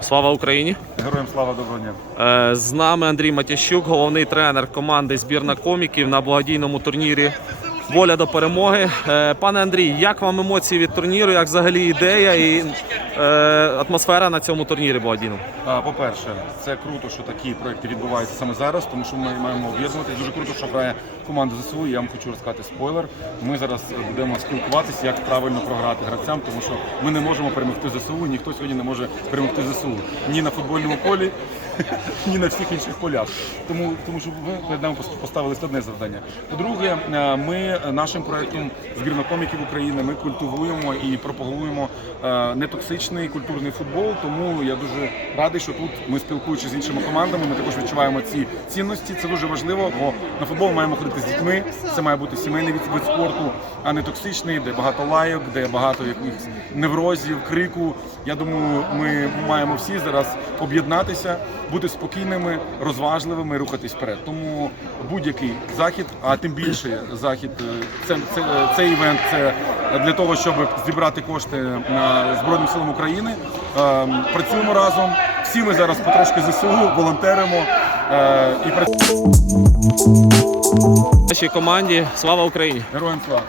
Слава Україні! Героям слава доброго дня. Е, З нами Андрій Матящук, головний тренер команди збірна коміків на благодійному турнірі Воля до перемоги. Е, Пане Андрій, як вам емоції від турніру? Як взагалі ідея і е, атмосфера на цьому турнірі благодійному? По-перше, це круто, що такі проекти відбуваються саме зараз, тому що ми маємо об'єднувати. Дуже круто, що грає команда ЗСУ. Я вам хочу розказати спойлер. Ми зараз будемо спілкуватися, як правильно програти гравцям, тому що ми не можемо перемогти ЗСУ. Ніхто сьогодні не може перемогти ЗСУ ні на футбольному полі, ні на всіх інших полях. Тому, тому що ви перед нами поставили складне завдання. По-друге, е, ми нашим проектом збірна коміків України ми культивуємо і пропагуємо е, нетоксичний культурний футбол. Тому я дуже радий, що тут ми спілкуючись з іншими командами. Ми також відчуваємо ці цінності. Це дуже важливо, бо на футбол маємо ходити з дітьми. Це має бути сімейний від спорту, а не токсичний, де багато лайок, де багато якихось неврозів, крику. Я думаю, ми маємо всі зараз об'єднатися, бути спокійними, розважливими, рухатись вперед. Тому будь-який захід, а тим більше захід, е, це, це цей івент це для того, щоб зібрати кошти на Збройним силам України. Ем, Працюємо разом. Всі ми зараз потрошки ЗСУ, волонтеримо е, і працюємо. Нашій команді слава Україні! Героям слава!